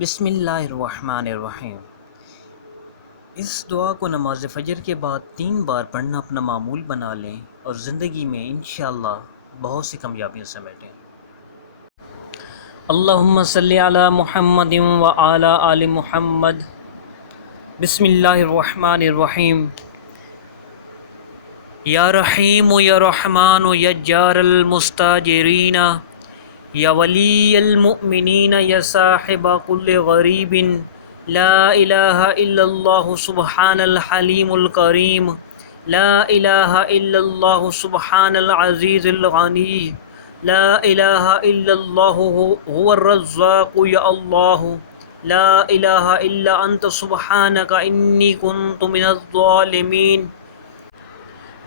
بسم اللہ الرحمن الرحیم۔ اس دعا کو نماز فجر کے بعد 3 بار پڑھنا اپنا معمول بنا لیں اور زندگی میں انشاءاللہ بہت سی کامیابیاں سمیٹیں۔ اللہم صلی علی محمد وعلی آل محمد۔ بسم اللہ الرحمن الرحیم۔ یا رحیم یا رحمان یا جار المستاجرین یا ولی المؤمنین یا صاحب کل غریب، لا الہ الا اللہ سبحان الحلیم الکریم، لا الہ الا اللہ سبحان العزیز الغنی، لا الہ الا اللہ هو الرزاق یا اللہ، لا الہ الا انت سبحانک انی کنت من الظالمین،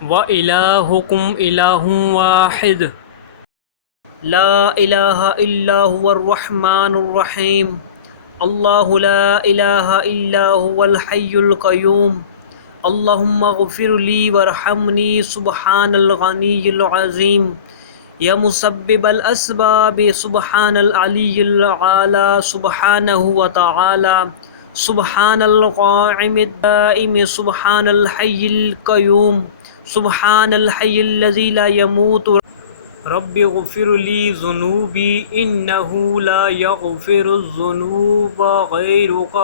وَإِلَٰهُكُمْ إِلَٰهٌ وَاحِدٌ لا الہ الا هو الرحمن الرحیم، اللہ لا الہ الا هو الحی القیوم، اللہم اغفر لی وارحمنی سبحان الغنی العظیم، یا مسبب الاسباب سبحان العلی العالی سبحانہ وتعالی، سبحان القائم الدائم سبحان الحی القیوم، سبحان الحی الذی لا يموت، رب اغفر لی ذنوبی انہ لا یغفر الذنوب غیرک،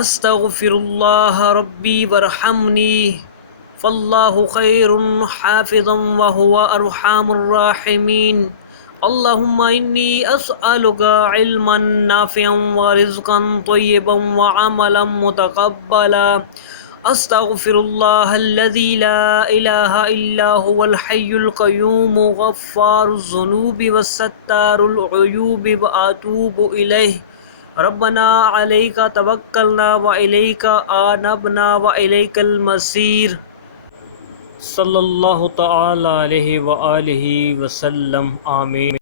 استغفر اللہ ربی وارحمنی فاللہ خیر حافظا وہو ارحم الراحمین، اللہم انی اسألک علما نافعا ورزقا طیبا وعملا متقبلا، استغفر اللہ الذی لا الہ الا هو الحی القیوم غفار الذنوب وستار العیوب واتوب الیہ، ربنا علیک توکلنا والیک آنبنا والیک المصیر۔ صلی اللہ تعالی علیہ وآلہ وسلم، آمین۔